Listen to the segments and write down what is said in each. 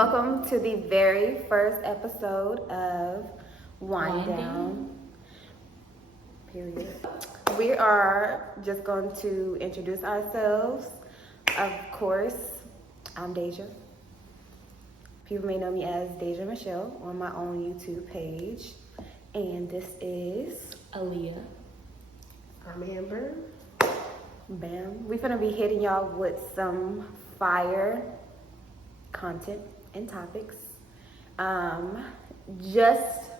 welcome to the very first episode of Wind Down. Period. We are just going to introduce ourselves. Of course, I'm Deja. People may know me as Deja Michelle on my own YouTube page. And this is Aaliyah. I'm Amber. Bam. We're gonna be hitting y'all with some fire content and topics. Just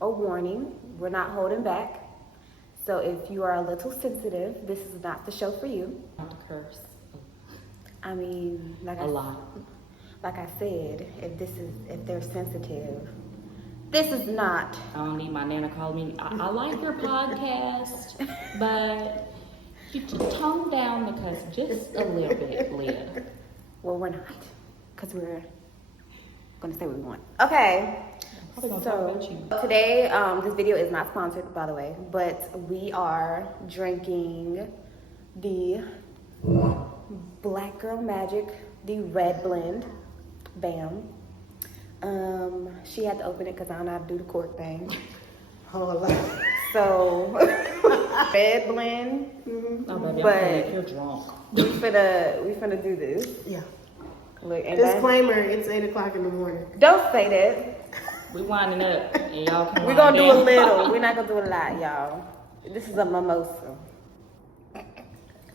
a warning, we're not holding back. So if you are a little sensitive, this is not the show for you. Not to curse. I mean, like I said, if they're sensitive, this is not. I don't need my nana calling me. I like your podcast, but you just tone down the cuss just a little bit, Leah. Well, we're not, because we're gonna say what we want. Okay. Probably gonna talk about you. Today, this video is not sponsored, by the way, but we are drinking the Black Girl Magic, the red blend. Bam. She had to open it because I don't know how to do the cork thing. Hold on. So, red blend. Oh, baby, But- I'm like, you're drunk. We finna do this. Yeah. Look, and Disclaimer, it's 8 o'clock in the morning. don't say that. We winding up, and y'all can We're wind gonna do a down. little. We're not gonna do a lot, y'all. This is a mimosa.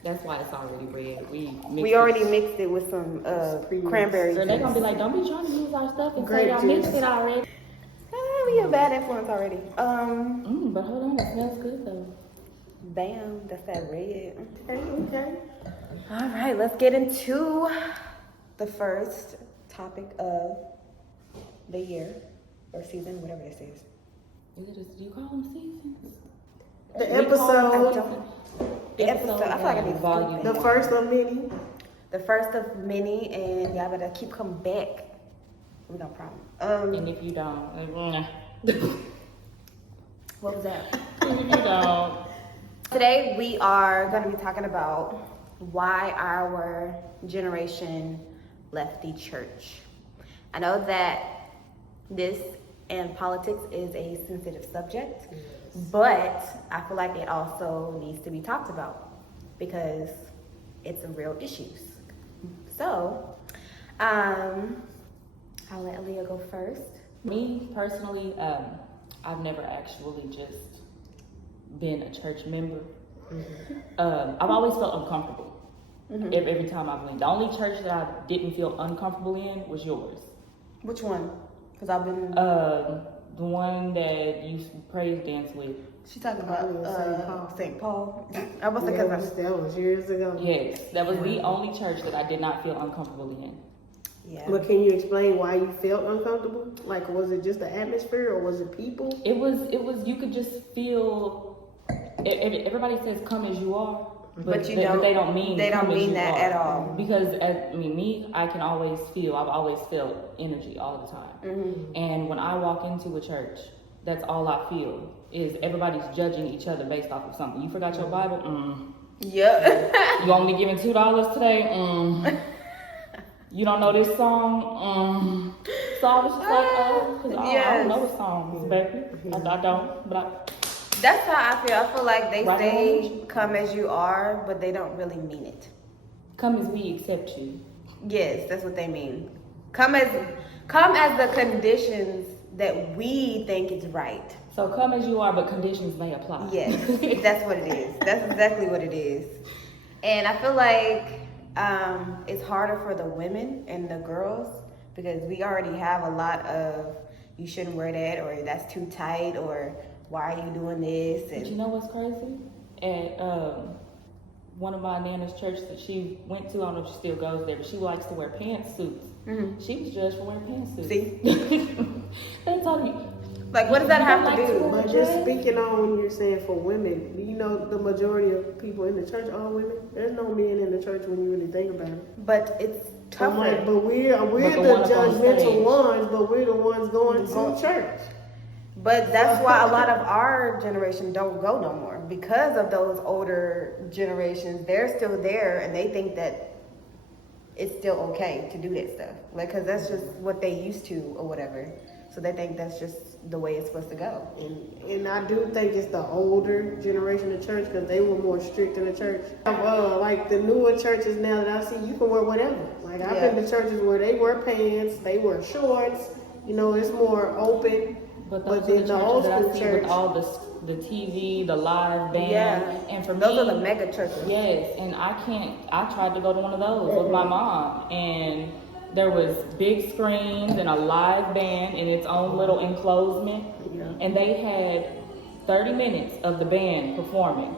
That's why it's already red. We already mixed it with some cranberry So juice. they're gonna be like, don't be trying to use our stuff and say Grape y'all juice. mixed it already. We a bad influence already. But hold on, it smells good though. Bam, that's that red. Okay. All right, let's get into the first topic of the year or season, whatever this is. Do you call them seasons? The I episode, don't. The episode. I feel like I need volume. the first of many. The first of many, and y'all better keep coming back. We no problem. And if you don't, like, What was that? if you don't. Today we are going to be talking about why our generation left the church. I know that this and politics is a sensitive subject, but I feel like it also needs to be talked about because it's some real issues. So, I'll let Aaliyah go first. Me personally, I've never actually just been a church member. I've always felt uncomfortable every time I've went. The only church that I didn't feel uncomfortable in was yours. Which one? Because I've been. The one that you praise dance with. She talking St. about Paul. St. Paul. I was That thinking was, that was years ago. Yes, that was the only church that I did not feel uncomfortable in. yeah. But can you explain why you felt uncomfortable? Like, was it just the atmosphere or was it people? It was. You could just feel. Everybody says "come as you are," But you they don't- don't mean they don't come as mean you that are. at all. Because I can always feel. I've always felt energy all the time. And when I walk into a church, that's all I feel is everybody's judging each other based off of something. You forgot your Bible? Yep. You only giving $2 today? You don't know this song? So I was just like, oh, because I don't know the songs, baby. I don't, but That's how I feel. I feel like they Right say on. come as you are, but they don't really mean it. come as we accept you. Yes, that's what they mean. Come as the conditions that we think is right. So come as you are, but conditions may apply. Yes, that's what it is. That's exactly what it is. And I feel like it's harder for the women and the girls because we already have a lot of you shouldn't wear that or that's too tight or why are you doing this? But you And know what's crazy? At one of my nana's churches that she went to, I don't know if she still goes there, but she likes to wear pantsuits. She was judged for wearing pantsuits. See? They told me, Like, what does that have to do? But just speaking on when you're saying for women, you know the majority of people in the church are women. There's no men in the church when you really think about it. But it's I'm like, tougher. but we're But the the one up on judgmental stage. ones, but we're the ones going to church. But that's why a lot of our generation don't go no more because of those older generations. They're still there and they think that it's still okay to do that stuff. Like, cause that's just what they used to or whatever. So they think that's just the way it's supposed to go. And I do think it's the older generation of church because they were more strict in the church. Like the newer churches now that I see, you can wear whatever. Like I've been to churches where they wear pants, they wear shorts. You know, it's more open. But those then are the churches that I see church, with all the TV, the live band, and for those me, are the mega churches. Yes, and I tried to go to one of those with my mom, and there was big screens and a live band in its own little enclosement, and they had 30 minutes of the band performing.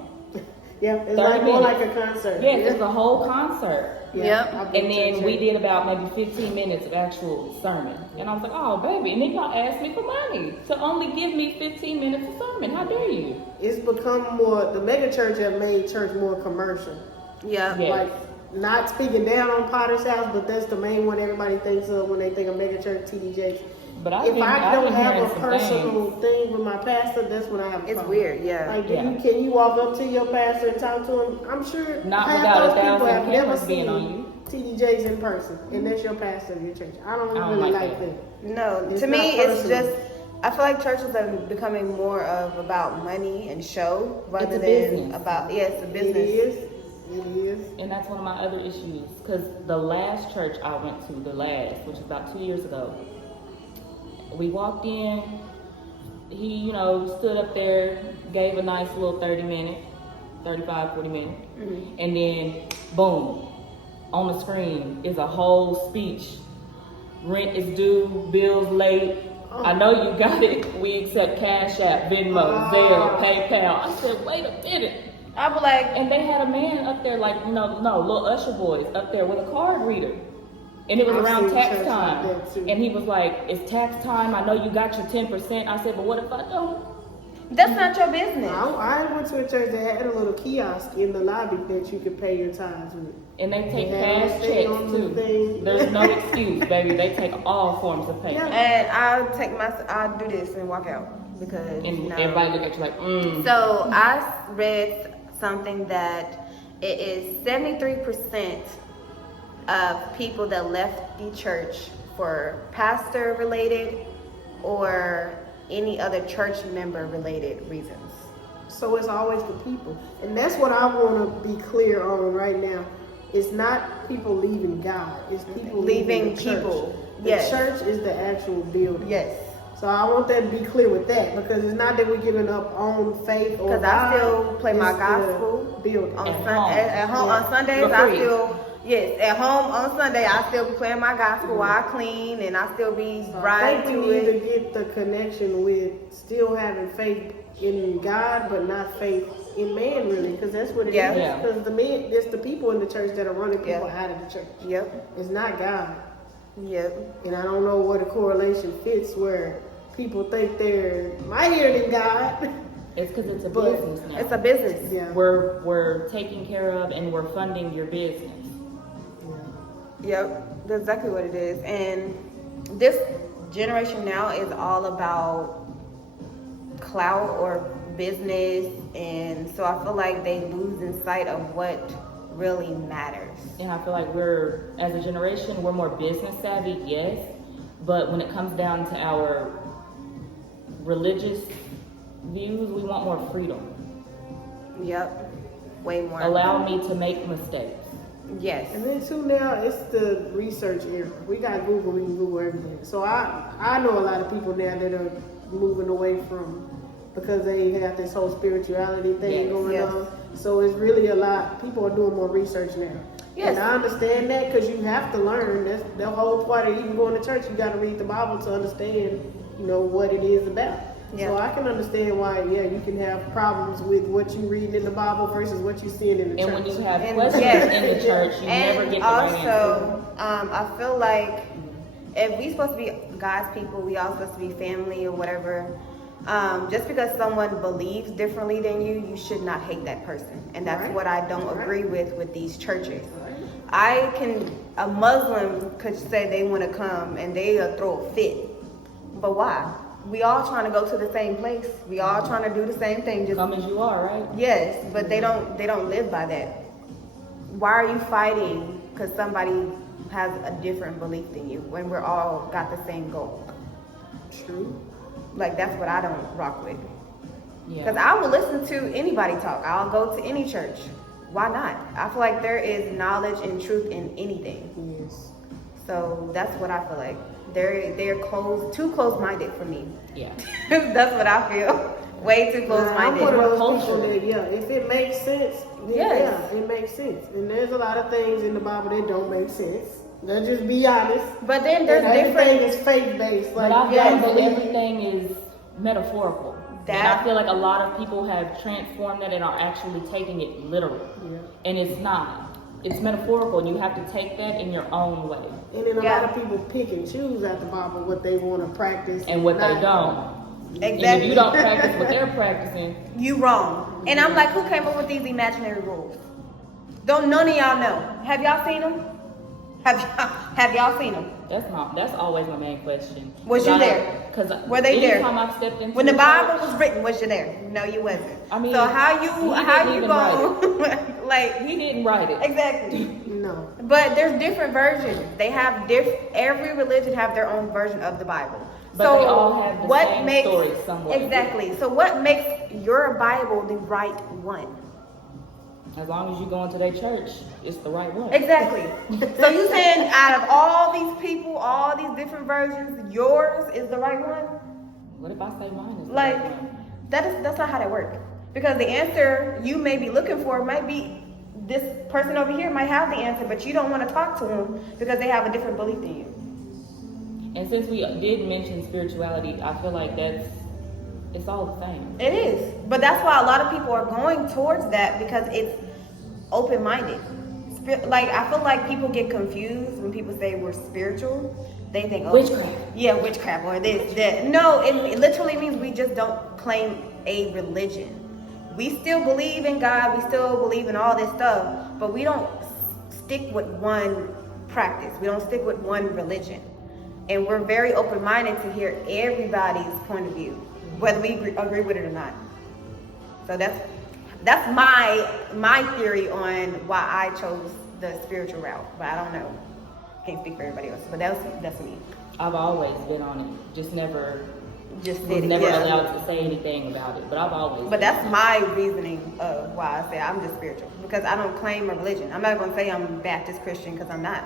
Yeah, it's like more like a concert. Yes, it's a whole concert. Yep. And then we did about maybe 15 minutes of actual sermon. And I was like, oh, baby. And then y'all asked me for money to only give me 15 minutes of sermon. How dare you? It's become more, the mega church have made church more commercial. Yeah. Yes. Like, not speaking down on Potter's House, but that's the main one everybody thinks of when they think of mega church, TD Jakes. But If I don't have a some personal things. thing with my pastor, that's when I have a It's problem. weird, yeah. Like, Yeah. can you walk up to your pastor and talk to him? I'm sure Not half without those 1,000 people have never cameras being seen on you. TD Jakes in person, and that's your pastor of your church. I don't really like like that. that. No, It's to me, not it's personal. just, I feel like churches are becoming more of about money and show rather It's a than business. about, it's a business. It is. It is. And that's one of my other issues. Because the last church I went to, which was about 2 years ago, we walked in, he, stood up there, gave a nice little 30 minute, 35, 40 minute. Mm-hmm. And then, boom, on the screen is a whole speech. Rent is due, bills late. I know you got it. We accept Cash App, Venmo, Zelle, PayPal. I said, wait a minute. I'll be like, And they had a man up there, like, little usher boys up there with a card reader. And it was I've around seen tax churches time. like that too. And he was like, it's tax time. I know you got your 10%. I said, but what if I don't? that's not your business. I went to a church that had a little kiosk in the lobby that you could pay your tithes with. And they take Yeah, cash they checks on the too. thing. There's no excuse, baby. They take all forms of payment. And I'll do this and walk out because And no. everybody look at you like, So I read something that it is 73% of people that left the church for pastor related or any other church member related reasons. So it's always the people. And that's what I want to be clear on right now. It's not people leaving God. It's people leaving the church. people. The Yes. church is the actual building. Yes. So I want that to be clear with that because it's not that we're giving up on faith or Because I God. still play my It's the gospel building. on At Sun- home. at home Yeah. on Sundays. For I free. still at home on Sunday. I still be playing my gospel while I clean, and I still be So I riding think we to need to it. get the connection with still having faith in God, but not faith in man, really, because that's what it is. Yeah. Yeah. Because the men, it's the people in the church that are running people Yeah. out of the church. Yep. It's not God. Yep. And I don't know where the correlation fits where people think they're mightier than God. it's because it's a But business now. It's a business. Yeah. We're taking care of and we're funding your business. Yep, that's exactly what it is. And this generation now is all about clout or business, and so I feel like they lose in sight of what really matters. And I feel like as a generation, we're more business savvy, yes. But when it comes down to our religious views, we want more freedom. Yep, way more. Allow me to make mistakes. Yes. And then too now it's the research era. We got Google, we can Google everything. So I know a lot of people now that are moving away from because they got this whole spirituality thing Yes, going yes. on. So it's really a lot. People are doing more research now. Yes. And I understand that because you have to learn. That's the whole part of even going to church. You got to read the Bible to understand, what it is about. Yeah. So I can understand why, you can have problems with what you read in the Bible versus what you see in the And church. when you have And questions yes. in the church, you never And get the right answer. also, I feel like if we supposed to be God's people, we all supposed to be family or whatever. Just because someone believes differently than you, you should not hate that person. And that's Right. what I don't Right. agree with these churches. Right. A Muslim could say they want to come and they'll throw a fit. But why? We all trying to go to the same place. We all trying to do the same thing. Just Come as you are, right? yes, but they don't live by that. Why are you fighting because somebody has a different belief than you when we're all got the same goal. True. Like, that's what I don't rock with. Because Yeah. I will listen to anybody talk. I'll go to any church. Why not? I feel like there is knowledge and truth in anything. Yes. So that's what I feel like. They're too close-minded for me. Yeah. That's what I feel. Way too I'm close-minded. one of those Culture. people that, if it makes sense, then Yes. yeah, it makes sense. And there's a lot of things in the Bible that don't make sense. Let's just be honest. But then there's And everything different. is faith-based. But Like, I yes. don't believe everything is metaphorical. And That- I feel like a lot of people have transformed that and are actually taking it literal. Yeah. And it's not. It's metaphorical, and you have to take that in your own way. And then a Yeah. lot of people pick and choose out the Bible what they want to practice And what they not- don't. And if Exactly. you don't practice what they're practicing, You wrong. And I'm like, who came up with these imaginary rules? Don't none of y'all know. Have y'all seen them? Have y'all seen them? that's always my main question. Was you there? Because Were they there? anytime I've stepped into When the a Bible church, was written, was you there? No, you wasn't. I mean, so how he you didn't even go like he didn't write it. exactly? No. But there's different versions. They have every religion have their own version of the Bible. But so they all have the what same makes story somewhere. exactly? So what makes your Bible the right one? As long as you go into their church, it's the right one. Exactly. So you saying out of all these people, all these different versions, yours is the right one? What if I say mine is the Like right one? that's not how that works. Because the answer you may be looking for might be this person over here might have the answer, but you don't want to talk to them because they have a different belief than you. And since we did mention spirituality, I feel like it's all the same. It is. But that's why a lot of people are going towards that because it's open-minded. Like, I feel like people get confused when people say we're spiritual. They think, oh, Witchcraft. Yeah, witchcraft or this, that. No, it literally means we just don't claim a religion. We still believe in God. We still believe in all this stuff. But we don't stick with one practice. We don't stick with one religion. And we're very open-minded to hear everybody's point of view, whether we agree with it or not. So that's my theory on why I chose the spiritual route. But I don't know. Can't speak for everybody else. But that's me. I've always been on it. Just never Just was did it. never Yeah. allowed to say anything about it. But I've always. But that's my reasoning of why I say I'm just spiritual, because I don't claim a religion. I'm not going to say I'm Baptist Christian because I'm not.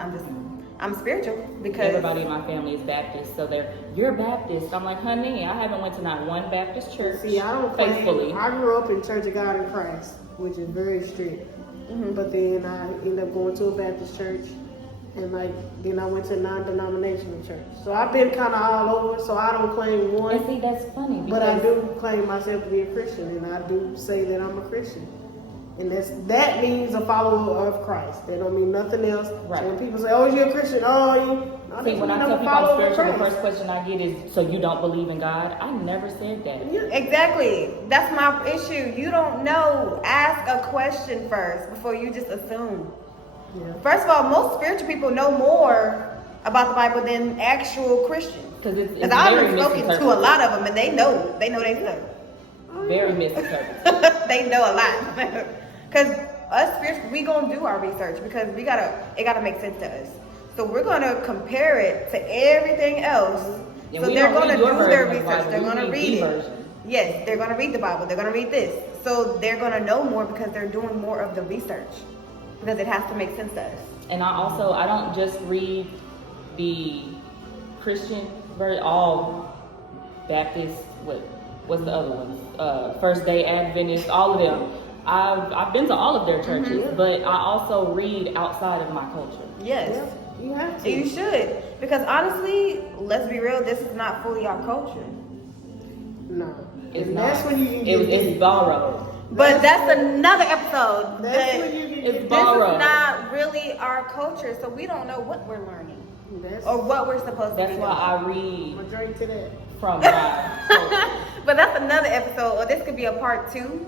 I'm spiritual because Everybody in my family is Baptist, so you're Baptist. I'm like, honey, I haven't went to not one Baptist church. See, I don't faithfully. claim. I grew up in Church of God in Christ, which is very strict. Mhm. But then I ended up going to a Baptist church, and then I went to a non-denominational church. So I've been kind of all over. So I don't claim And one, see, that's funny. but I because- do claim myself to be a Christian, and I do say that I'm a Christian. And that means a follower of Christ. That don't mean nothing else. Right. So when people say, "Oh, you're a Christian," oh, you. No, See, that when I means tell I'm a people I'm follower of spiritual, the Christ. first question I get is, so you don't believe in God? I never said that. Yeah. Exactly. That's my issue. You don't know. Ask a question first before you just assume. Yeah. First of all, most spiritual people know more about the Bible than actual Christians. Because it's Because I've very been spoken misinterpreted. to a lot of them, and they know their stuff. Very misinterpreted. They know a lot. Because us spiritual, we gonna do our research because it gotta make sense to us. So we're gonna compare it to everything else. Yeah, So we they're don't gonna read your do their version of the research. Bible. They're We gonna read read the it. version. Yes, they're gonna read the Bible. They're gonna read this. So they're gonna know more because they're doing more of the research. Because it has to make sense to us. And I don't just read the Christian version, all Baptist, what's the other ones? First Day Adventist, all of them. I've been to all of their churches, but I also read outside of my culture. Yes. Yeah, you have to. You should. Because honestly, let's be real, this is not fully our culture. No. It's And not. that's when you can get It's deep. borrowed. But that's another episode. That's that when you can It's get this borrowed. is not really our culture, so we don't know what we're learning That's or what we're supposed to That's be why I read I'm gonna drink to that. from my culture. But that's another episode, or this could be a part 2.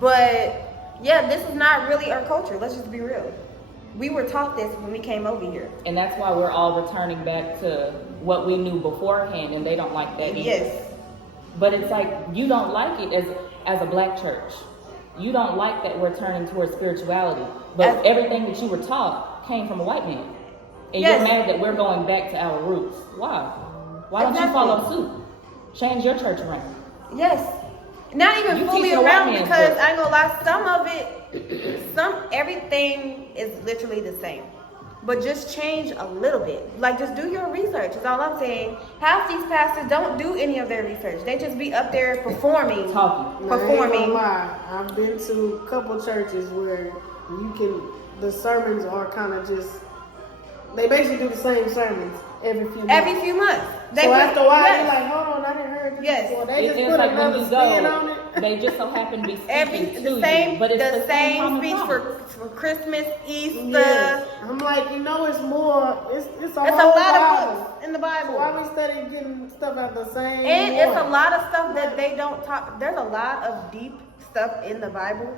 But yeah, this is not really our culture. Let's just be real. We were taught this when we came over here. And that's why we're all returning back to what we knew beforehand, and they don't like that either. Yes. But it's like, you don't like it as a black church. You don't like that we're turning towards spirituality. But As- everything that you were taught came from a white man. And Yes. you're mad that we're going back to our roots. Why? Why don't you Exactly. follow suit? Change your church around. Yes. Not even You fully teaching a white around man's because book. I ain't gonna lie, some of it, everything is literally the same. But just change a little bit. Like, just do your research, is all I'm saying. Half these pastors don't do any of their research. They just be up there performing. Talking. Now, I ain't gonna Performing. lie. I've been to a couple churches where the sermons are kind of just, they basically do the same sermons every few months. Every few months. So after a while, yes. you're like, hold on, I didn't heard this Yes. before. They just It's put like when another you spin go, on it. they just so happen to be speaking to The same, you. But it's the same common speech problem. for Christmas, Easter. Yes. I'm like, it's more, it's a It's whole a lot Bible. of books in the So Bible. why we study getting stuff out the same And it's a one? lot of stuff that they don't talk. There's a lot of deep stuff in the Bible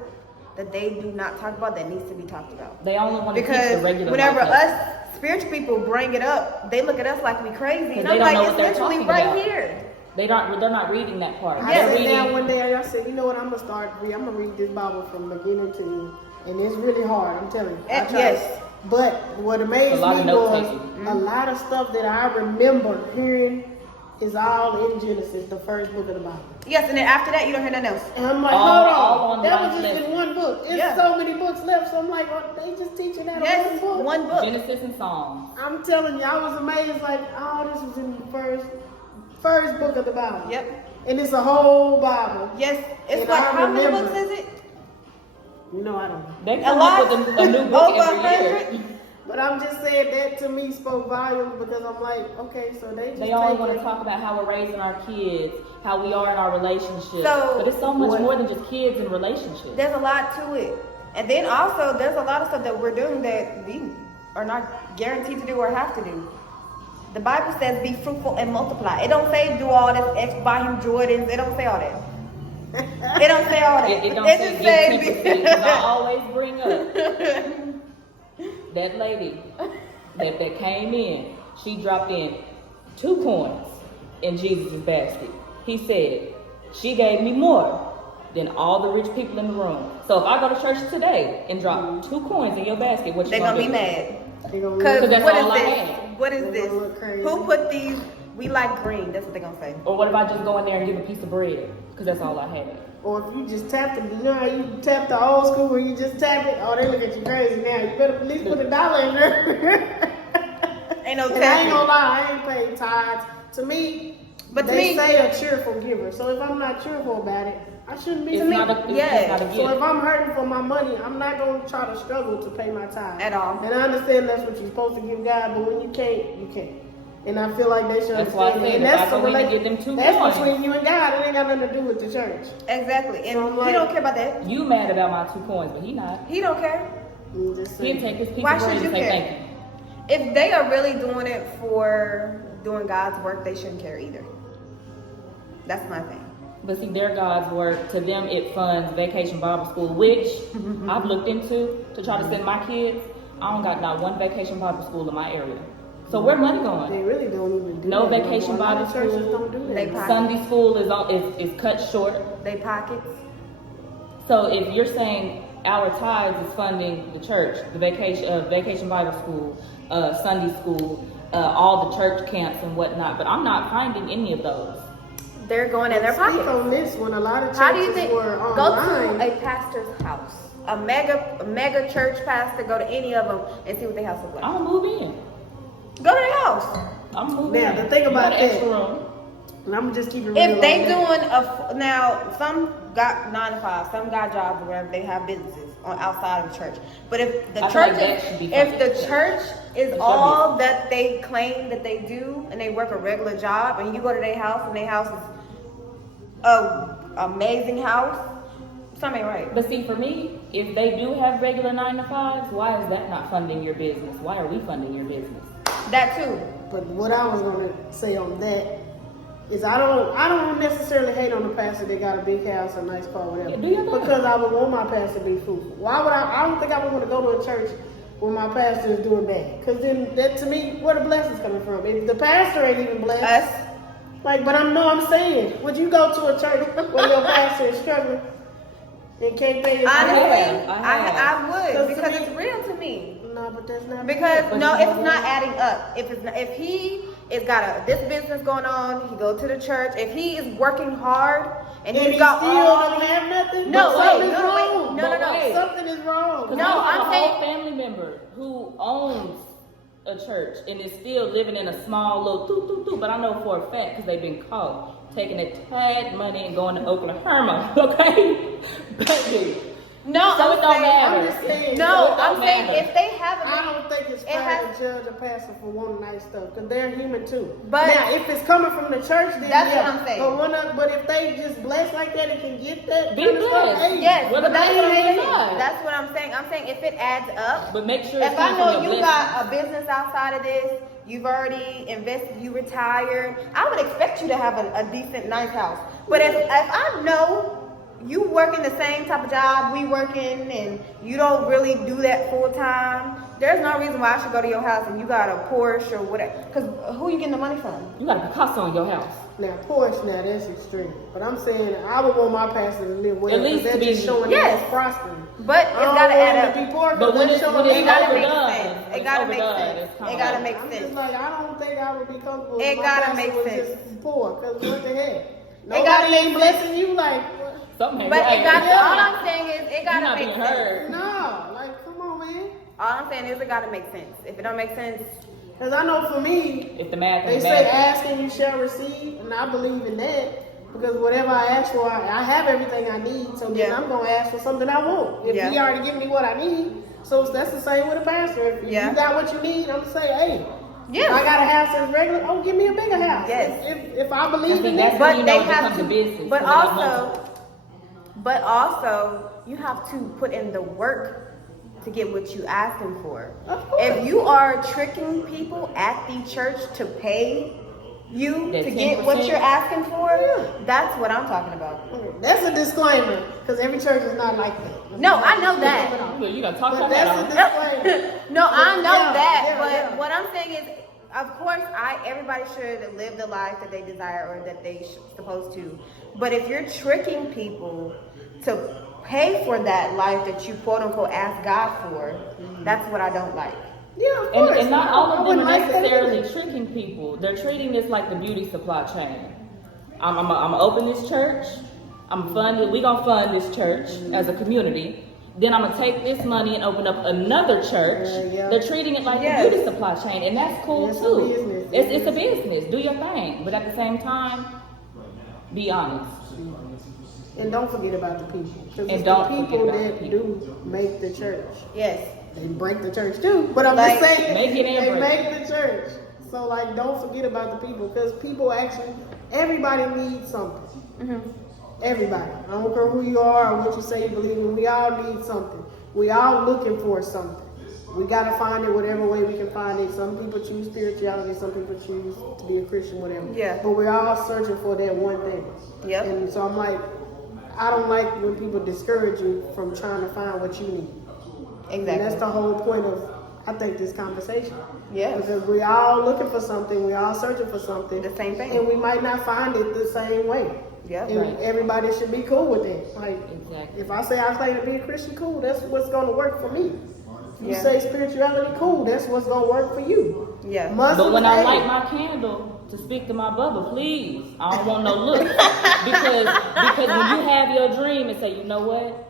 that they do not talk about that needs to be talked about. They only want to teach Because the regular whenever life lesson. us spiritual people bring it up, they look at us like we crazy. And They I'm don't like, know it's what they're literally talking right about. here. They're not reading that part. I Yes. They're sat down reading. one day and I said, you know what, I'm gonna read this Bible from beginning to end. And it's really hard, I'm telling you. I tried. Yes. But what amazed A lot me of note was taking. a lot of stuff that I remember hearing is all in Genesis, the first book of the Bible. Yes, and then after that, you don't hear nothing else. And I'm like, All hold on on, that life was just lesson. in one book. It's Yeah. so many books left, so I'm like, they just teaching that Yes, in one book. one book. Genesis and Psalms. I'm telling you, I was amazed, like, oh, this was in the first book of the Bible. Yep. And it's a whole Bible. Yes, it's And like, I how many remember. books is it? You know I don't know. They A come lot? up with a new book Over every year. 100? But I'm just saying that to me spoke volumes because I'm like, okay, so they just They only take want to it- talk about how we're raising our kids, how we are in our relationship. So, but it's so much what- more than just kids and relationships. There's a lot to it. And then also, there's a lot of stuff that we're doing that we are not guaranteed to do or have to do. The Bible says be fruitful and multiply. It don't say do all this X, buy him Jordans. It don't say all that. It don't say all that. It don't It say just give say 10%, 'cause I always bring up that lady that came in. She dropped in 2 coins in Jesus' basket. He said, she gave me more than all the rich people in the room. So if I go to church today and drop 2 coins in your basket, what you They're gonna be do? mad. They gonna Because look- that's what all I is this? had. What is They this? gonna look crazy. Who put these? We like green. That's what they're gonna say. Or what if I just go in there and give a piece of bread? Because that's all I had. Or if you just tap how you tap the old school where you just tap it, oh, they look at you crazy now. You better at least put $1 in there. Ain't no And I ain't tapping. gonna lie, I ain't paying tithes. To me, But to they me- say a cheerful giver. So if I'm not cheerful about it, I shouldn't be. It's not a, it's, yeah. it's not a So gift. if I'm hurting for my money, I'm not gonna try to struggle to pay my tithe At all. And I understand that's what you're supposed to give God, but when you can't, you can't. And I feel like they should That's why I understand said that. And if I go in and rela- get them 2 that's coins. between you and God. It ain't got nothing to do with the church. Exactly. And So I'm he like- don't care about that. You mad about my 2 coins, but he not. He don't care. I'm just He'll saying. take his piece Why of bread should and you say care? thank you. If they are really doing it for doing God's work, they shouldn't care either. That's my thing. But see, their God's work, to them it funds Vacation Bible School, which I've looked into to try to send my kids. I don't got not one Vacation Bible School in my area. So where money going? They really don't even do No that. vacation A lot of Bible churches school. don't do They that. pocket. Sunday school is cut short. They pockets. So if you're saying our tithes is funding the church, the Vacation Bible School, Sunday school, all the church camps and whatnot, but I'm not finding any of those. They're going in their Speak pockets. on this when a lot of churches How do you think? were Go online. to a pastor's house, a mega church pastor. Go to any of them and see what their house looks like. I'm gonna move in. Go to their house. I'm gonna move Now, in. the thing You about got an extra that- room. And I'm gonna just keep it real. If they like that. doing now, some got 9 to 5, some got jobs or whatever. They have businesses on outside of the church. But if the I feel like church, that should be if funded. the church is It should all that they claim that they do, and they work a regular job, and you go to their house and their house is a amazing house, something ain't right. But see, for me, if they do have regular 9 to 5s, why is that not funding your business? Why are we funding your business? That too. But what I was gonna say on that is I don't necessarily hate on the pastor that got a big house, a nice car, whatever. Yeah, do your thing. Because I would want my pastor to be fruitful. Why would I don't think I would want to go to a church where my pastor is doing bad. Because then that to me, where the blessings coming from? If the pastor ain't even blessed, Us. like, but I'm saying, would you go to a church where your pastor is struggling and can't pay his Honestly, rent? I have. I would Because to because me- it's real to me. No, No, but that's not Because fair. no, it's not adding up. If he is got this business going on, he go to the church. If he is working hard and And he's he got still all don't have nothing. No, but wait, something's no, wait, wrong. no. Something is wrong. Because No, we have I'm a saying- whole family member who owns a church and is still living in a small little but I know for a fact because they've been caught taking a tad money and going to Oklahoma, okay? Baby. no. So it don't matter. I'm just saying. No, So it I'm don't saying matter. if they have a I don't think it's It fair has- to judge a pastor for wanting nice stuff because they're human too. But- now, if it's coming from the church, then That's yeah. what I'm saying. But if they just blessed like that and can get that, Be kind of stuff, blessed. hey, yes, What but that's about what I'm you saying. inside? That's what I'm saying. I'm saying if it adds up. But make sure it's If I coming know from you your got a business outside of this, you've already invested, you retired, I would expect you to have a decent, nice house. But if I know you working the same type of job we working and you don't really do that full time, there's no reason why I should go to your house and you got a Porsche or whatever. Because who you getting the money from? You got a Picasso in your house. Now, Porsche, now that's extreme. But I'm saying I would want my pastor to live well. At least because to that's just be- showing Yes. he's prospering. But it's I don't got to want add him up. to be poor, But because when that's it's showing when It it's gotta he's make overdone, sense. It it's gotta make overdone, sense. it's kinda It gotta like- make I'm sense. just like, I don't think I would be comfortable It if my gotta pastor make was sense. just poor. Because what the heck? gotta Nobody make ain't blessing you like, what? Something But right. it got. Yeah. All I'm saying is it You're gotta not make being sense. heard. No, like, come on, man. All I'm saying is it gotta make sense. If it don't make sense, Because I know for me, If the math they ain't say bad. ask and you shall receive, and I believe in that. Because whatever I ask for, I have everything I need. So then Yeah. I'm going to ask for something I want. If Yeah. he already given me what I need, so that's the same with a pastor. If Yeah. you got what you need, I'm going to say, hey, yes. if I got a house that's regular, oh, give me a bigger house. Yes. If I believe I in think that. that's- But you they know it have becomes to. a business, But so they have also, you have to put in the work to get what you asking for. Of course. If you are tricking people at the church to pay you That to get what 10%? you're asking for, Yeah. that's what I'm talking about. That's a disclaimer, because every church is not like that. No, I know that. You gotta talk But about that's a that. disclaimer. No, I know Yeah, that, yeah, but yeah. what I'm saying is, of course, everybody should live the life that they desire or that they supposed to. But if you're tricking people to pay for that life that you quote unquote ask God for, that's what I don't like. Yeah, of course. And not all I of them wouldn't are like that necessarily either. tricking people. They're treating this like the beauty supply chain. I'm gonna open this church. We gonna fund this church as a community. Then I'm gonna take this money and open up another church. Yeah. They're treating it like Yes. the beauty supply chain, and that's cool It's a too. business. It's a business. Do your thing, but at the same time, be honest. And don't forget about the people. Because And it's don't the forget people about the that people. do make the church. Yes. They break the church too. But I'm Like, just saying, make it and they break make the church. So like, don't forget about the people. Because people actually, everybody needs something. Everybody. I don't care who you are or what you say you believe in. We all need something. We all looking for something. We got to find it whatever way we can find it. Some people choose spirituality. Some people choose to be a Christian, whatever. Yeah. But we're all searching for that one thing. Yep. And so I'm like, I don't like when people discourage you from trying to find what you need. And that's Exactly. the whole point of, I think, this conversation. Yes. Because we all looking for something, we all searching for something. The same thing. And we might not find it the same way. Yep. And Right. everybody should be cool with it. Like, Exactly. if I say I claim to be a Christian, cool, that's what's going to work for me. You Yeah. say spirituality, cool, that's what's going to work for you. Yeah. Muslims, But when I hey, light my candle to speak to my brother, please, I don't want no look. because when you have your dream and say, you know what?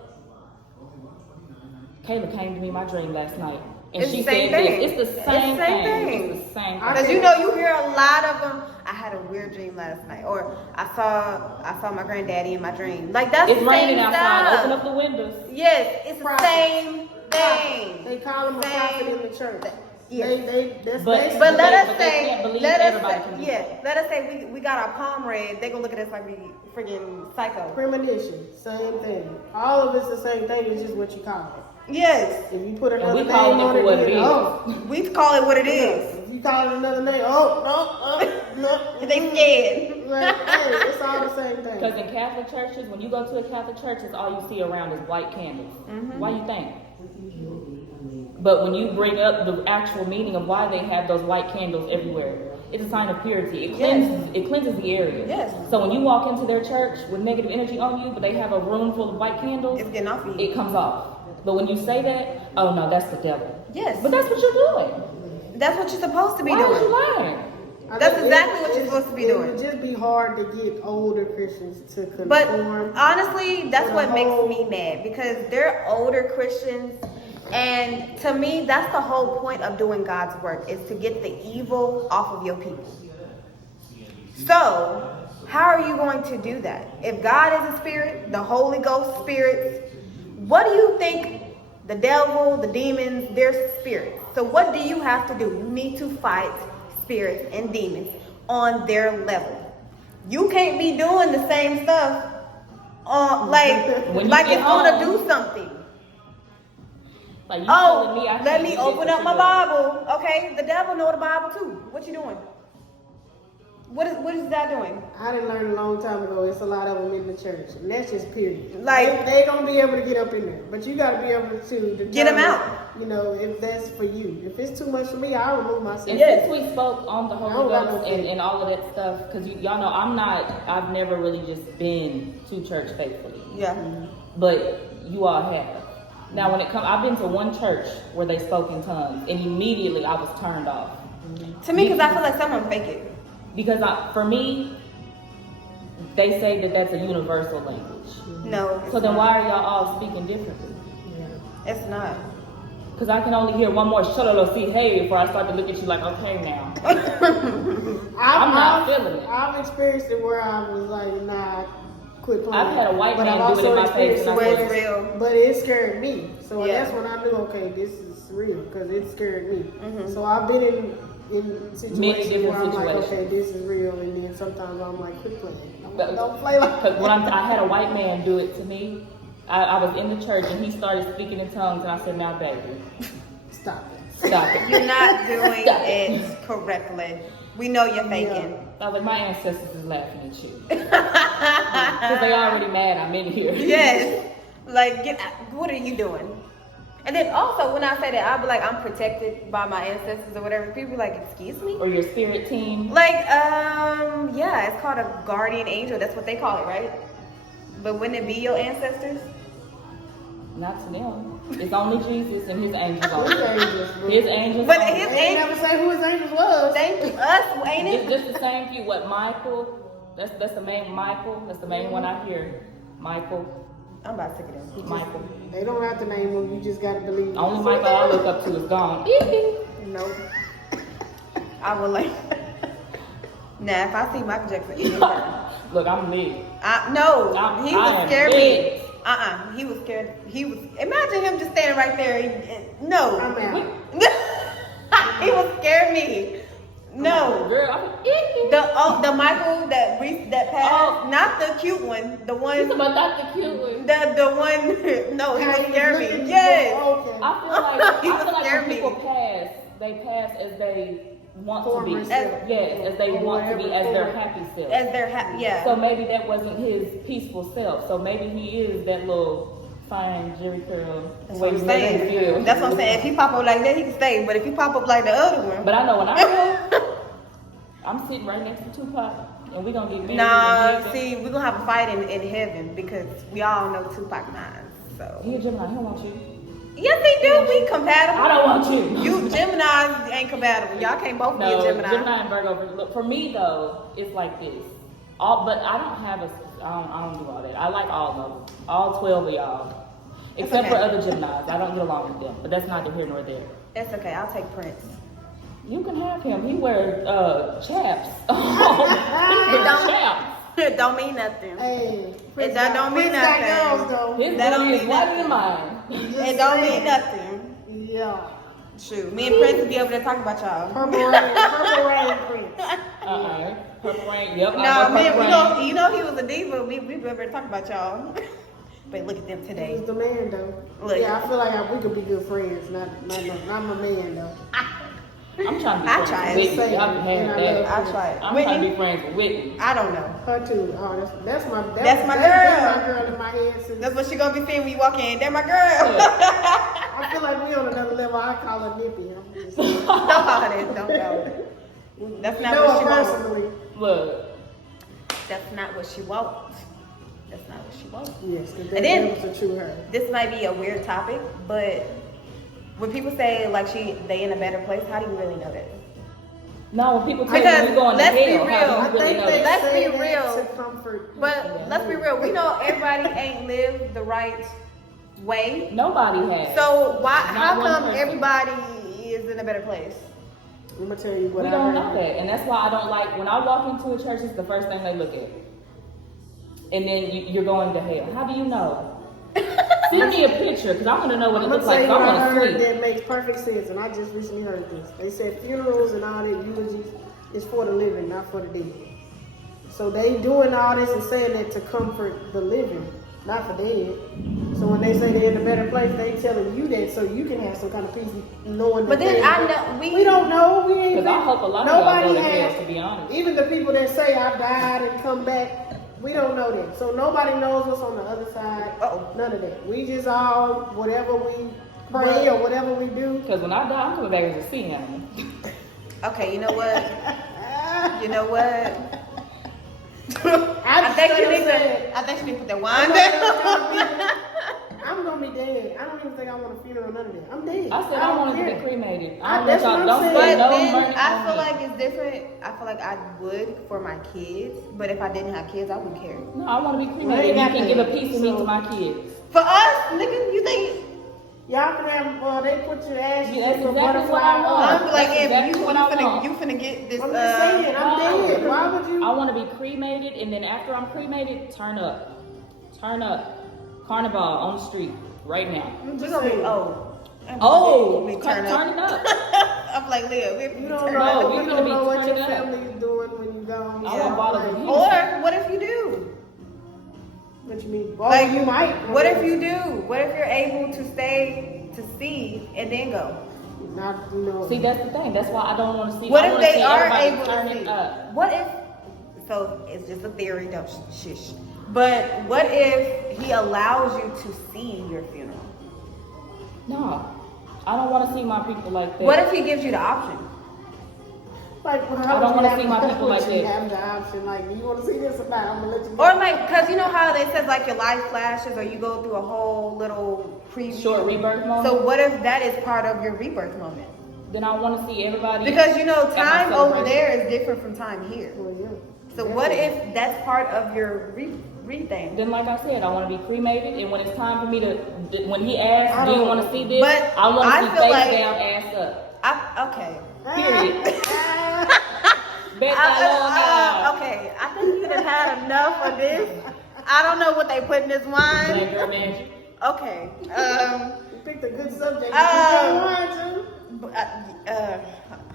Kayla came to me in my dream last night. And It's she the same said thing. this. It's the same thing. It's the same Because thing. you know, you hear a lot of them. I had a weird dream last night, or I saw my granddaddy in my dream. Like that's It's the raining same outside. stuff. Open up the windows. Yes, it's the Prophet. same thing. They call him a Same. prophet in the church. Yes. That's But- basically- But let us But they say, can't believe let us everybody say, can do yeah, that. let us say we got our palm read. They gonna look at us like we freaking psycho. premonition, same thing. All of it's the same thing, it's just what you call it. Yes, If you put another we name calling it on for it, what then it is. oh. we call it what it is. If you call it another name, no. They scared. Like, hey, it's all the same thing. Because in Catholic churches, when you go to a Catholic church, it's all you see around is white candles. Why you think? But when you bring up the actual meaning of why they have those white candles everywhere, it's a sign of purity. It cleanses the area. Yes. So when you walk into their church with negative energy on you, but they have a room full of white candles, It's getting off of you. it comes off. But when you say that, oh no, that's the devil. Yes. But that's what you're doing. That's what you're supposed to be Why doing. would you lying? That's exactly what you're supposed to be It doing. would just be hard to get older Christians to conform. But honestly, that's to what the makes whole- me mad because they're older Christians. And to me, that's the whole point of doing God's work is to get the evil off of your people. So, how are you going to do that? If God is a spirit, the Holy Ghost spirits, what do you think the devil, the demons, they're spirits. So what do you have to do? You need to fight spirits and demons on their level. You can't be doing the same stuff like When you it's get gonna home. do something. Like you telling me I Let can't me do open this, up what my you Bible. Okay, the devil know the Bible too. What you doing? What is that doing? I didn't learn a long time ago. It's a lot of them in the church, and that's just period. Like- they gonna be able to get up in there, but you gotta be able to determine, Get 'em out. You know, if that's for you. If it's too much for me, I'll remove myself. And Yes. since we spoke on the I Holy don't got Ghost no faith. and all of that stuff, because y'all know I've never really just been to church faithfully, Yeah. but you all have. Now when it comes, I've been to one church where they spoke in tongues, and immediately I was turned off. To me, because I feel like someone fake it. Because for me, they say that that's a universal language. No. So then why are y'all all speaking differently? It's not. Because I can only hear one more see hey before I start to look at you like, okay now. I'm not feeling it. I've experienced it where I was like, nah, quit playing. I've had a white But man I've do it in also my face, experienced and I Where said, it's real. But it scared me. So Yeah. that's when I knew, okay, this is real, because it scared me. Mhm. So I've been in Many situations different where I'm like, situations. okay, this is real, and then sometimes I'm like, quit playing. But- Don't play like Because when that. I had a white man do it to me, I was in the church and he started speaking in tongues, and I said, now baby, Stop it. stop it. You're not doing Stop it correctly. We know you're faking. I was like, my ancestors is laughing at you. Because they already mad I'm in here. Yes. Like, what are you doing? And then also, when I say that, I'll be like, I'm protected by my ancestors or whatever. People be like, excuse me? Or your spirit team. Like, yeah, it's called a guardian angel. That's what they call it, right? But wouldn't it be your ancestors? Not to them. It's only Jesus and his angels His only. angels, bro. His angels But only. his They ain't angels, never say who his angels was. thank you. Us, ain't It's it? just the same few. What, Michael? That's the main Michael. That's the main one I hear. Michael. I'm about to take it in. Michael. They don't have to name them. You just gotta believe. The only Michael I look up to is gone. Nope. I would like. Nah, if I see Michael Jackson, it ain't Look, I'm lit. no, I he would am scare me. lit. He was scared. He was. Imagine him just standing right there. No. I'm out. He would scare me. No. Girl, I'm The Michael that passed, Oh. not the cute one. The It's one. about not the cute one. The one. No, he How would you scare look at me. you, Yes. okay. I He feel would like scare when me. people pass, they pass as they want to be. Former self. Yes, as they Or want to be, whatever as their form. happy self. As their yeah. So maybe that wasn't his peaceful self. So maybe he is that little fine Jerry curl. That's way what I'm you make him saying. feel. That's what I'm saying. If he pop up like that, he can stay. But if he pop up like the other one, But I know when I go, I'm sitting right next to Tupac, and we gonna get married. nah. and See, we're gonna have a fight in heaven because we all know Tupac 9. So he a Gemini. He don't want you. yes, they do. We compatible. I don't want you. You Gemini ain't compatible. Y'all can't both No, be a Gemini. and Virgo. Look, for me though, it's like this. But I don't have I don't do all that. I like all of them. All 12 of y'all. Except for okay. other Geminis. I don't get along with them. But that's neither here nor there. That's okay. I'll take Prince. You can have him. He wears chaps. He wears don't- chaps. It don't mean nothing. Hey, that don't mean Prince got nothing. girls, though. His That don't booty is mean whiter nothing. than mine. It don't mean nothing. Yeah. Shoot, me and Prince will be able to talk about y'all. Purple rain Prince. Purple rain. Yep. I Nah, love man, Purple Rain. you know he was a diva. We be able to talk about y'all. But look at them He's today. the man, though. Look. Yeah, I feel like we could be good friends. Not my man, though. I'm trying to be I friends tried. with Whitney. Say it. I've had And I that. love I tried. I'm trying to Whitney, be friends with Whitney. I don't know. Her too. Oh, that's my That's my been girl. my girl in my head since. That's what she gonna be saying when you walk in. They're my girl. I feel like we on another level. I call her Nippy. I'm just Don't call her that. Don't call her. That's not know what she her wants. personally. Look. That's not what she wants. That's not she was. Yes, because And then- that was a true her. This might be a weird topic, but when people say like they in a better place, how do you really know that? No, when people tell Because you you're going to let's be hell, real. how I do you really think know they that? Let's say be that real. to comfort. But people. let's be real. We know everybody ain't lived the right way. Nobody has. So why? Not How one come person. everybody is in a better place? I'm gonna tell you what We I don't heard. know that, and that's why I don't like when I walk into a church. It's the first thing they look at, and then you're going to hell. How do you know? Send me a picture because I want to know what it I'm looks gonna like. tell you I what I want to heard see. that makes perfect sense, and I just recently heard this. They said funerals and all that eulogies is for the living, not for the dead. So they doing all this and saying that to comfort the living, not for dead. So when they say they're in a better place, they telling you that so you can have some kind of peace knowing that. But then they- I know we don't know. We ain't. Because I been- hope a lot of y'all nobody go to hell, has. to be honest. Even the people that say I died and come back, we don't know that. So nobody knows what's on the other side. Uh-oh. None of that. We just all whatever we pray or whatever we do. Because when I die, I'm coming back as a sea animal. Okay, you know what? You know what? I think you straight need up said, to. I think you need to put that wine down. I'm gonna be dead. I don't even think I want a funeral, none of that. I'm dead. I said I don't wanted to care. be cremated. I- I don't that's want what y'all. I'm Don't saying. say But no then money I on feel me. like it's different. I feel like I would for my kids, but if I didn't have kids, I wouldn't care. No, I want to be Well, cremated. they You got can that. give a piece of me So- to my kids. For us, nigga, you think? Y'all can have, they put your ass Yeah, that's in a exactly butterfly. what I want. I'm like, That's if exactly you what I want. you finna get this. I'm just saying, I'm dead. Why would you? I want to be cremated, and then after I'm cremated, turn up. Carnival on the street right now. I'm We're just gonna be saying. Oh, we turn turn up. it up. I'm like, Leah, we You don't turn know. up. No, we you gonna don't be know what your turning up. family is doing when you gone. I want bottles of Hennessy. Or what if you do? What you mean? Oh, Like, you might. What if you do? What if you're able to stay to see and then go? Not, you know. See, that's the thing. That's why I don't want to see. What I if wanna they see are everybody able to turning see? up. What if? So it's just a theory. Don't shush. But what if he allows you to see your funeral? No, I don't want to see my people like that. What if he gives you the option? Like, I don't wanna see my people like you that. have the option, like, you want to see this or not? I'm gonna let you. Or like, cause you know how they says like your life flashes, or you go through a whole little preview. Short rebirth moment? So what if that is part of your rebirth moment? Then I want to see everybody. Because you know, at my time over celebration. there is different from time here. Well, yeah. So what if that's part of your re thing? Then, like I said, I want to be cremated, and when it's time for me to, when he asks, I do you don't- want to see this? but I want I to see feel face like- down, ass up. Okay. Period. Bet that long Okay, I think you done had enough of this. I don't know what they put in this wine. Black girl magic. Okay. You picked a good subject.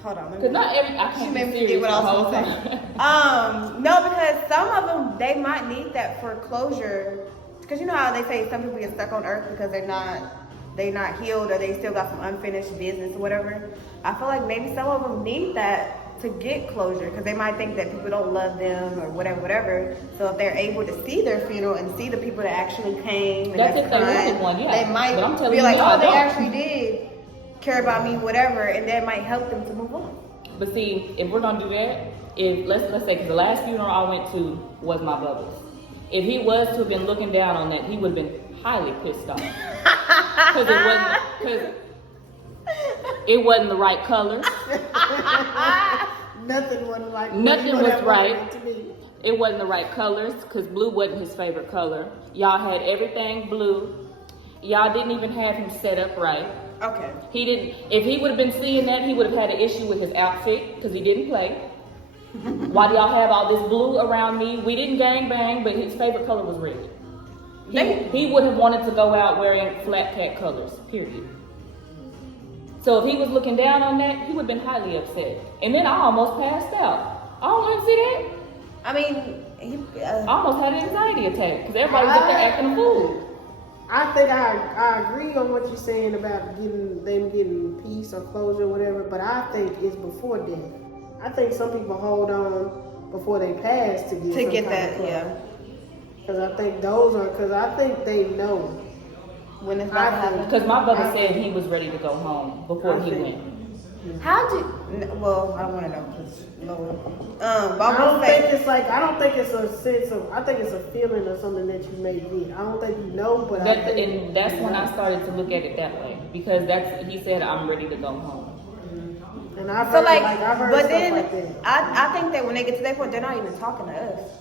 Hold on. let me- Cause not every, I She can't made be me serious forget what the I was whole gonna say. time. No, because some of them they might need that for closure. Because you know how they say some people get stuck on earth because they're not healed or they still got some unfinished business or whatever. I feel like maybe some of them need that to get closure because they might think that people don't love them or whatever. So if they're able to see their funeral and see the people that actually came, and That's that's if they crying, wanted one, yeah. they might But I'm telling be you like, now, I oh, they don't. actually did care about me, whatever, and that might help them to move on. But see, if we're gonna do that, if let's say, because the last funeral I went to was my bubbles. If he was to have been looking down on that, he would have been highly pissed off because it wasn't the right color. Nothing wasn't like. Nothing was whatever right. it to be. It wasn't the right colors because blue wasn't his favorite color. Y'all had everything blue. Y'all didn't even have him set up right. Okay. He didn't. If he would have been seeing that, he would have had an issue with his outfit because he didn't play. Why do y'all have all this blue around me? We didn't gang bang, but his favorite color was red. He would have wanted to go out wearing flat cat colors. Period. So if he was looking down on that, he would have been highly upset. And then I almost passed out. I don't want to see that. I mean, I almost had an anxiety attack because everybody was up there acting a fool. I think I agree on what you're saying about getting peace or closure or whatever, but I think it's before death. I think some people hold on before they pass to get that, yeah. Because I think because I think they know. When it's about to happen. Because my brother said he was ready to go home before he I think- went. How do? Well, I don't want to know because Lord. But I I'm don't gonna think say, it's like, I don't think it's a sense of, I think it's a feeling of something that you may get. I don't think you know, but I think. And that's when I started to look at it that way because he said I'm ready to go home. And I've so heard, like, I've heard but stuff then like that. I think that when they get to that point, they're not even talking to us.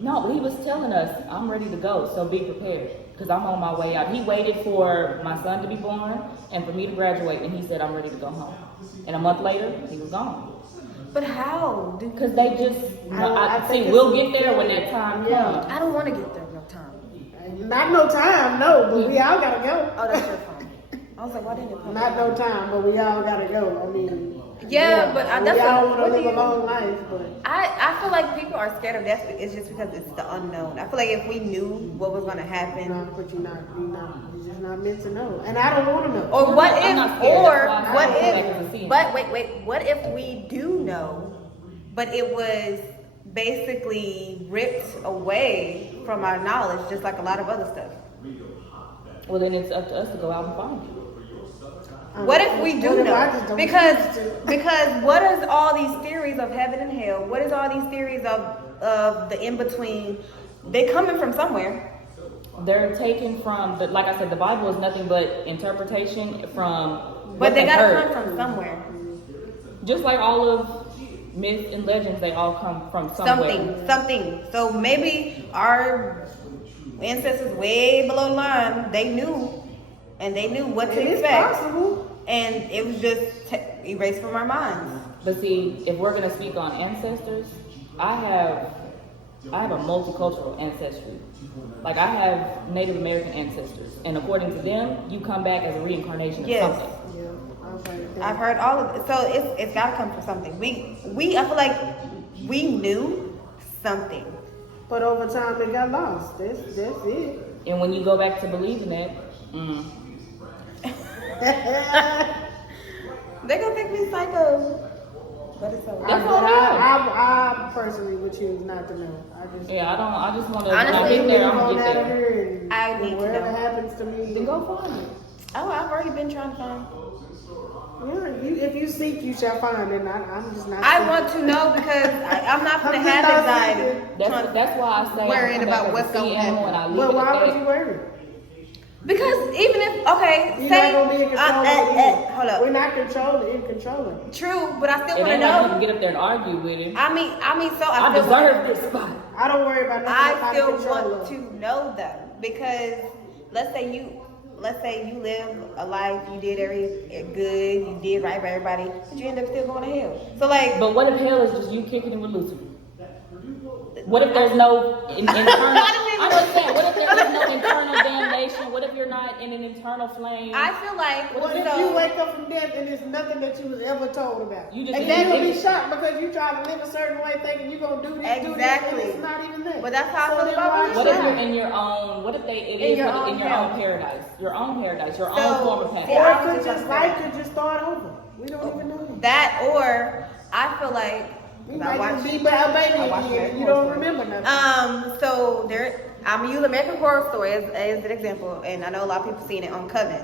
No, he was telling us I'm ready to go, so be prepared because I'm on my way out. He waited for my son to be born and for me to graduate, and he said I'm ready to go home. And a month later, he was gone. But how? Because they just, I think it's we'll a get there when feeling. that time Yeah. comes. I don't want to get there no time. Not no time, no, but we all gotta go. Oh, that's your phone. I was like, why didn't it pop Not up? no time, but we all gotta go. I mean, Yeah, but we that's all what want to do live you- a long life, but I feel like people are scared of death. It's just because it's the unknown. I feel like if we knew what was gonna happen, but you're just not meant to know. And I don't want to know. or what I'm if, not scared. or That's why what I feel like it's a if, sin. but wait, what if we do know, but it was basically ripped away from our knowledge, just like a lot of other stuff. Well, then it's up to us to go out and find it. What if we What do if I just know? don't Because choose to? because what is all these theories of heaven and hell? What is all these theories of the in between? They coming from somewhere. They're taken from, like I said, the Bible is nothing but interpretation from But what they gotta heard. come from somewhere. Just like all of myths and legends, they all come from somewhere. Something. So maybe our ancestors way below the line, they knew what to It is expect. possible. And it was just erased from our minds. But see, if we're gonna speak on ancestors, I have a multicultural ancestry. Like I have Native American ancestors, and according to them, you come back as a reincarnation of Yes. something. Yeah, I've heard that. I've heard all of it. So it's gotta come from something. I feel like we knew something. But over time, it got lost. That's it. And when you go back to believing that, They gonna think me psycho. But it's okay. That's all right. I personally would choose not to know. I just want to. When I Honestly, get there, I'm on gonna out get of there. here and I need to whatever know. happens to me, Then go find it. Oh, I've already been trying to find. Yeah, if you seek, you shall find. And I'm just not. I seeking. want to know because I'm not gonna I'm have just not anxiety. That's why I say Worrying I come about back what's as a sea gonna animal happen. and I leave But it why at would that. you worry? Because even if You're say not gonna be in control of it. hold up. We're not in control of it. True, but I still It want to ain't like you know. can get up there and argue with him. I mean, so I still deserve wanna- this spot. I don't worry about nothing I I'm still out of control want of. to know though, because let's say you live a life, you did good, you did right by everybody, but you end up still going to hell. So like, But what if hell is just you kicking it with Lucifer? What if there's no internal? I'm just saying. What if there is no internal damnation? What if you're not in an internal flame? I feel like What if you wake up from death and it's nothing that you was ever told about? You just and didn't then you'll be think- shocked because you try to live a certain way thinking you're going to do this, Exactly. and it's not even there. But that's how I feel then about why religion. What if should you're I? in your own? What if they it In is your what- own in your hell. own paradise, your own paradise, your So, own form of see, paradise? Or I it was could just just gonna say life that. could just start over. We don't even know. that, or I feel like We 'cause I might watch- just be a baby I watch again and American you Horror don't Story. remember nothing. So I'm gonna use American Horror Story as an example, and I know a lot of people seen it on Coven.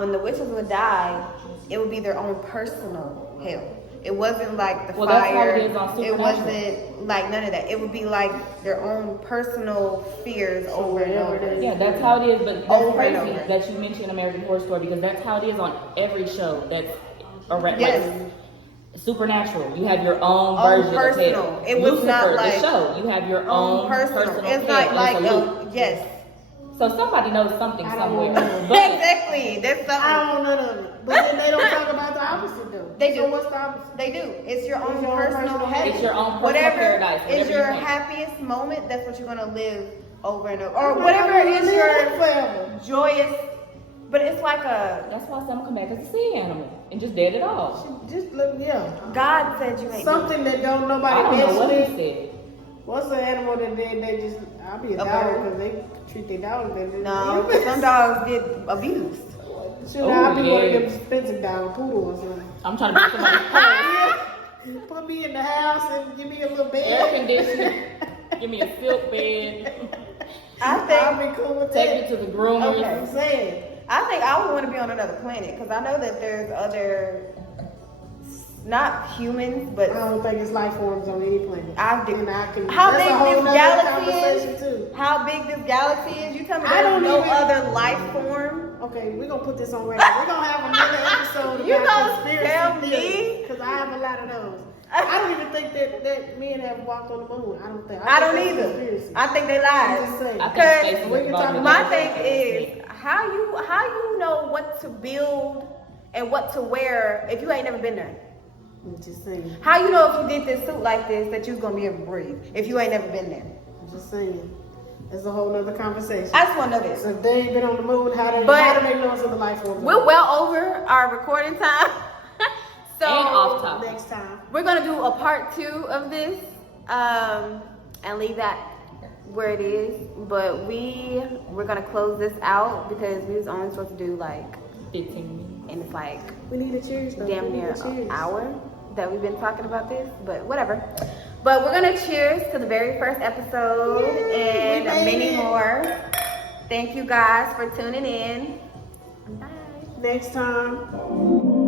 When the witches would die, it would be their own personal hell. It wasn't like the Well, that's how fire. it is on It Supernatural. wasn't like none of that. It would be like their own personal fears over and whatever over. it is. Yeah, that's how it is. But that's Over and crazy over. that you mentioned American Horror Story because that's how it is on every show that's around. Yes. Like, Supernatural, you have your own Own version personal. of hell. It was Lucifer, not like- the show, you have your own personal. It's hell, not and like it's a loop. yes, So somebody knows something I don't somewhere. know. But exactly. That's something. I don't know none of it. But then they don't talk about the opposite though. They So do. what's the opposite? They do. It's your own your own personal personal hell. It's your own personal whatever paradise, is whatever your you think. happiest moment. That's what you're gonna live over and over, or I'm whatever not gonna is live your forever. joyous. But it's like a that's why some come back as a sea animal and just dead it all. Just look, yeah. God said you ain't. Something that don't I nobody don't know what mess he with. said. What's the animal that they just? I'll be a A dog bird. because they treat their dogs better. No, some dogs get abused. Should Oh, I be one of yeah. them expensive dog, poodle or something? I'm trying to make somebody Put me in the house and give me a little air bed. conditioning. Give me a silk bed. I I'll think. be cool with Take that. me to the groomers. Okay. I'm saying. I think I would want to be on another planet because I know that there's other not humans, but I don't think it's life forms on any planet. I do. And I can, How that's big a whole this nother galaxy conversation is? too. How big this galaxy is? You tell me I there's don't no even- other life form. Okay, we're gonna put this on record. We're gonna have another episode You about gonna tell me? because I have a lot of those. I don't even think that men have walked on the moon. I don't think. I don't think that's either. conspiracy. I think they I'm lied. just saying. I think Because space is we can about talk to My go. thing is how you know what to build and what to wear if you ain't never been there. I'm just saying. How you know if you did this suit like this that you was gonna be able to breathe if you ain't never been there? I'm just saying. That's a whole nother conversation. I just want to know this. So if they ain't been on the moon, how do they know it's in the life form? We're well over our recording time, so And off topic. Next time. we're gonna do a part 2 of this, and leave that where it is. But we're gonna close this out because we was only supposed to do like, 15 minutes. and it's like We need a cheers though. damn We need near a cheers. an hour that we've been talking about this, but whatever. But we're gonna cheers to the very first episode Yay, and we made many it. more. Thank you guys for tuning in. Bye. Next time.